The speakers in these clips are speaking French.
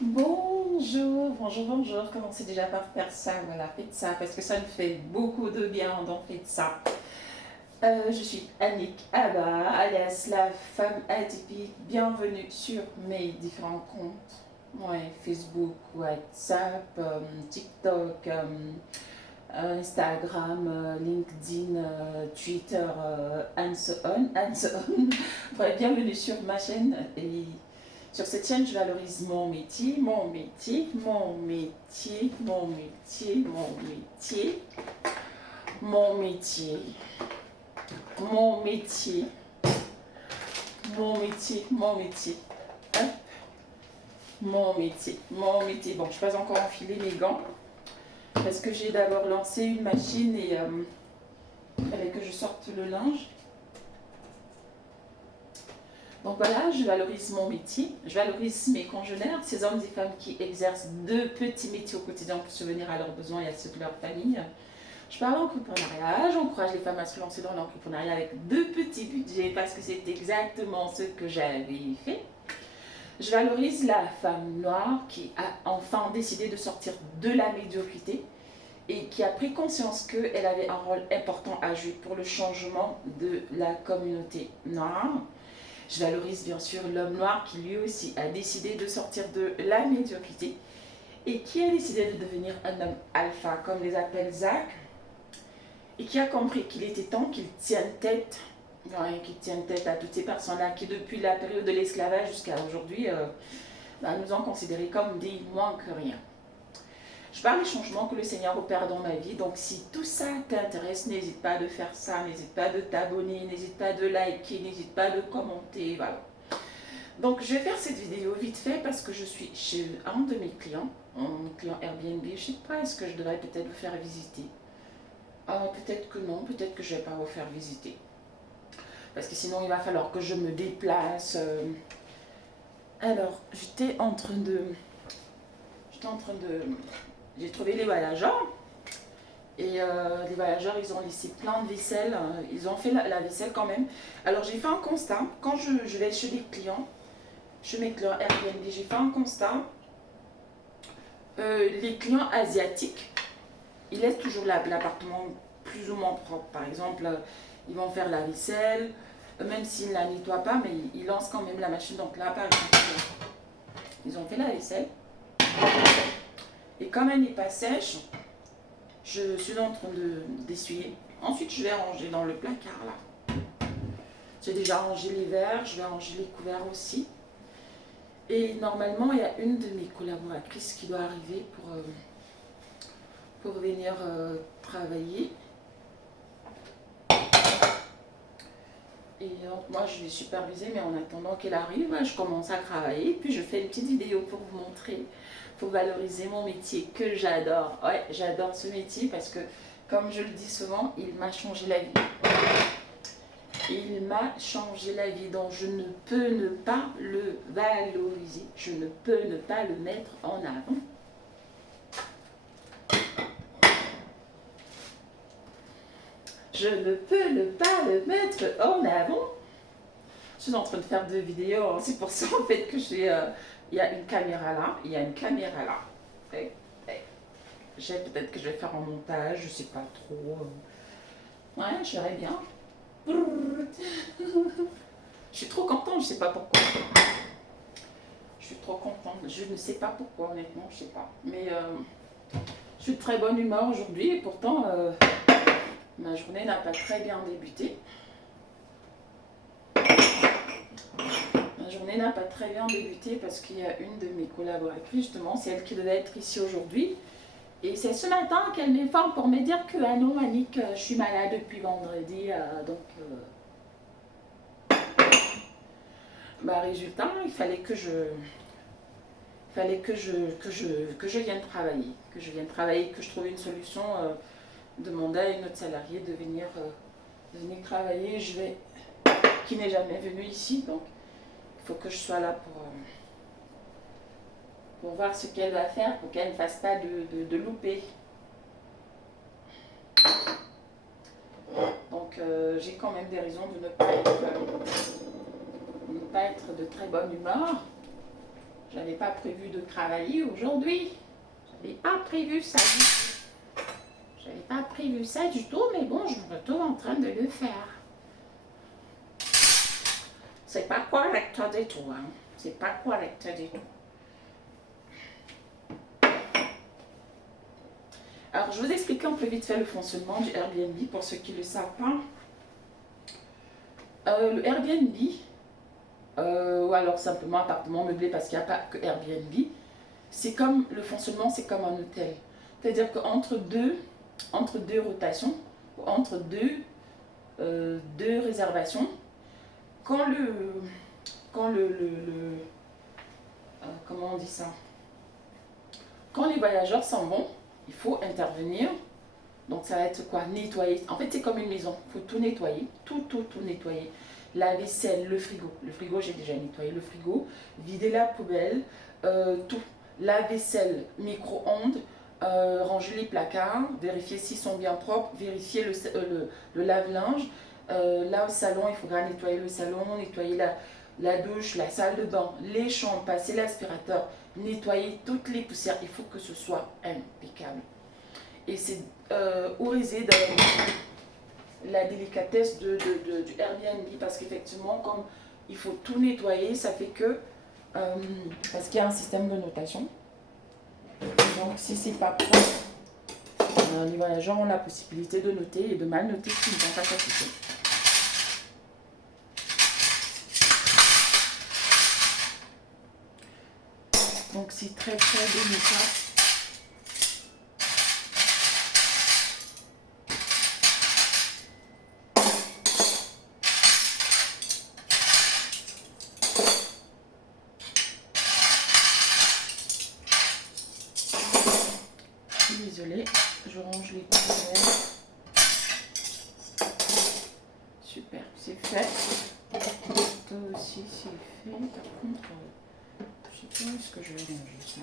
Bonjour, bonjour, bonjour. Commencez déjà par faire ça, voilà, faites ça, parce que ça me fait beaucoup de bien, donc faites ça. Je suis Annick Abba, alias la femme atypique. Bienvenue sur mes différents comptes. Ouais, Facebook, WhatsApp, TikTok, Instagram, LinkedIn, Twitter, and so on, and so on. Bref, bienvenue sur ma chaîne. Et sur cette chaîne, je valorise mon métier, mon métier, mon métier, mon métier, mon métier, mon métier, mon métier, mon métier, mon métier. Hein? Mon métier, mon métier. Bon, je ne suis pas encore enfilé mes gants parce que j'ai d'abord lancé une machine et il fallait que je sorte le linge. Donc voilà, je valorise mon métier, je valorise mes congénères, ces hommes et femmes qui exercent de petits métiers au quotidien pour subvenir à leurs besoins et à ceux de leur famille. Je parle entrepreneuriat, j'encourage les femmes à se lancer dans l'entrepreneuriat avec de petits budgets parce que c'est exactement ce que j'avais fait. Je valorise la femme noire qui a enfin décidé de sortir de la médiocrité et qui a pris conscience qu'elle avait un rôle important à jouer pour le changement de la communauté noire. Je valorise bien sûr l'homme noir qui lui aussi a décidé de sortir de la médiocrité et qui a décidé de devenir un homme alpha, comme les appelle Zach, et qui a compris qu'il était temps qu'il tienne tête, à toutes ces personnes-là qui, depuis la période de l'esclavage jusqu'à aujourd'hui, nous ont considérés comme des moins que rien. Je parle des changements que le Seigneur opère dans ma vie, donc si tout ça t'intéresse, n'hésite pas de faire ça, n'hésite pas de t'abonner, n'hésite pas de liker, n'hésite pas de commenter, voilà. Donc je vais faire cette vidéo vite fait parce que je suis chez un de mes clients, un client Airbnb. Je ne sais pas, est-ce que je devrais peut-être vous faire visiter. Peut-être que non, peut-être que je ne vais pas vous faire visiter. Parce que sinon il va falloir que je me déplace. Alors, j'étais en train de... J'ai trouvé les voyageurs. Et les voyageurs, ils ont laissé plein de vaisselle. Ils ont fait la vaisselle quand même. Alors j'ai fait un constat. Quand je vais chez des clients, chez mes clients Airbnb, j'ai fait un constat. Les clients asiatiques, ils laissent toujours l'appartement plus ou moins propre. Par exemple, ils vont faire la vaisselle, même s'ils ne la nettoient pas, mais ils lancent quand même la machine. Donc là, par exemple, ils ont fait la vaisselle. Et comme elle n'est pas sèche, je suis en train d'essuyer. Ensuite, je vais ranger dans le placard là. J'ai déjà rangé les verres, je vais ranger les couverts aussi. Et normalement, il y a une de mes collaboratrices qui doit arriver pour venir travailler. Et donc, moi, je vais superviser, mais en attendant qu'elle arrive, je commence à travailler. Puis je fais une petite vidéo pour vous montrer, pour valoriser mon métier que j'adore. Ouais, j'adore ce métier parce que, comme je le dis souvent, il m'a changé la vie. Il m'a changé la vie, donc je ne peux ne pas le valoriser. Je ne peux ne pas le mettre en avant. Je ne peux ne pas le mettre en avant. Je suis en train de faire deux vidéos, hein. C'est pour ça en fait que j'ai... il y a une caméra là, il y a une caméra là. Et, peut-être que je vais faire un montage, je sais pas trop. Ouais, je verrai bien. Je suis trop contente, je sais pas pourquoi. Je suis trop contente, je ne sais pas pourquoi honnêtement, je sais pas. Mais je suis de très bonne humeur aujourd'hui et pourtant ma journée n'a pas très bien débuté. Ma journée n'a pas très bien débuté parce qu'il y a une de mes collaboratrices, justement, c'est elle qui devait être ici aujourd'hui. Et c'est ce matin qu'elle m'informe pour me dire que, ah non, Annick, je suis malade depuis vendredi, résultat, il fallait que je vienne travailler, que je trouve une solution, demander à une autre salariée de venir travailler, qui n'est jamais venue ici, donc il faut que je sois là pour voir ce qu'elle va faire, pour qu'elle ne fasse pas de loupé. Donc j'ai quand même des raisons de ne pas être de très bonne humeur. J'avais pas prévu de travailler aujourd'hui. J'avais pas prévu ça du tout. J'avais pas prévu ça du tout, mais bon, je me retrouve en train de le faire. C'est pas correct du tout, hein. C'est pas correct du tout. Alors, je vous explique un peu vite fait le fonctionnement du Airbnb pour ceux qui ne le savent pas. Le Airbnb, ou alors simplement appartement meublé parce qu'il n'y a pas que Airbnb, c'est comme le fonctionnement, c'est comme un hôtel. C'est-à-dire qu'entre deux rotations, entre deux réservations, quand comment on dit ça? Quand les voyageurs s'en vont, il faut intervenir. Donc ça va être quoi? Nettoyer. En fait, c'est comme une maison. Il faut tout nettoyer. Tout nettoyer. La vaisselle, le frigo. Le frigo, j'ai déjà nettoyé le frigo. Vider la poubelle. Tout. La vaisselle, micro-ondes. Ranger les placards. Vérifier s'ils sont bien propres. Vérifier le lave-linge. Là, au salon, il faudra nettoyer le salon. Nettoyer la douche, la salle de bain, les chambres, passer l'aspirateur, nettoyer toutes les poussières. Il faut que ce soit impeccable. Et c'est où réside la délicatesse du Airbnb, parce qu'effectivement, comme il faut tout nettoyer, ça fait que, parce qu'il y a un système de notation, donc si c'est pas propre, les voyageurs ont la possibilité de noter et de mal noter ce qu'ils ne vont pas s'afficher. Donc c'est très délicat. Désolée, je range les couverts. Super, c'est fait. Toi aussi c'est fait. Par contre, je sais pas où est-ce que je vais ranger ça.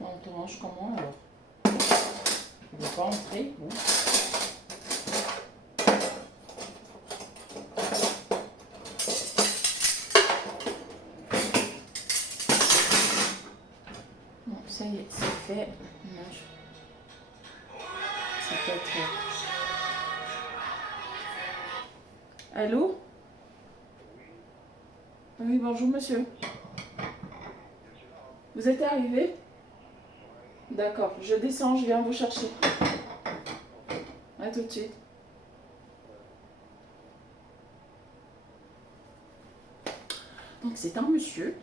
On te range comment alors? Il ne veut pas entrer, bon. Ça y est, c'est fait. C'est peut-être. Allô? Oui, bonjour monsieur. Vous êtes arrivé? D'accord, je descends, je viens vous chercher. À tout de suite. Donc c'est un monsieur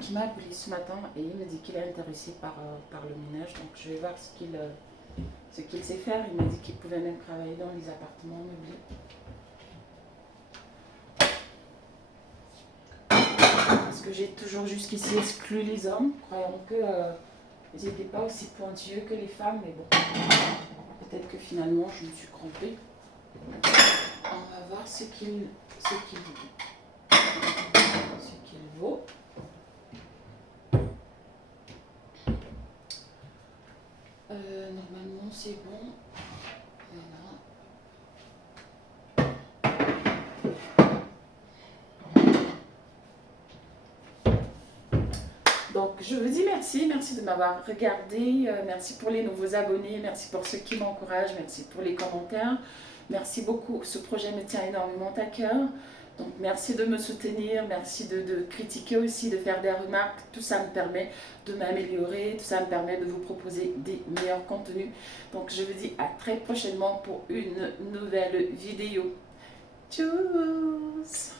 qui m'a appelé ce matin et il me dit qu'il est intéressé par le ménage. Donc je vais voir ce qu'il sait faire. Il m'a dit qu'il pouvait même travailler dans les appartements meublés. Parce que j'ai toujours jusqu'ici exclu les hommes, croyant que ils n'étaient pas aussi pointilleux que les femmes. Mais bon, peut-être que finalement je me suis trompée. On va voir ce qu'il vaut. Normalement c'est bon. Voilà. Donc je vous dis merci de m'avoir regardé, merci pour les nouveaux abonnés, merci pour ceux qui m'encouragent, merci pour les commentaires, merci beaucoup, ce projet me tient énormément à cœur. Donc merci de me soutenir, merci de critiquer aussi, de faire des remarques, tout ça me permet de m'améliorer, tout ça me permet de vous proposer des meilleurs contenus. Donc je vous dis à très prochainement pour une nouvelle vidéo. Tchuss!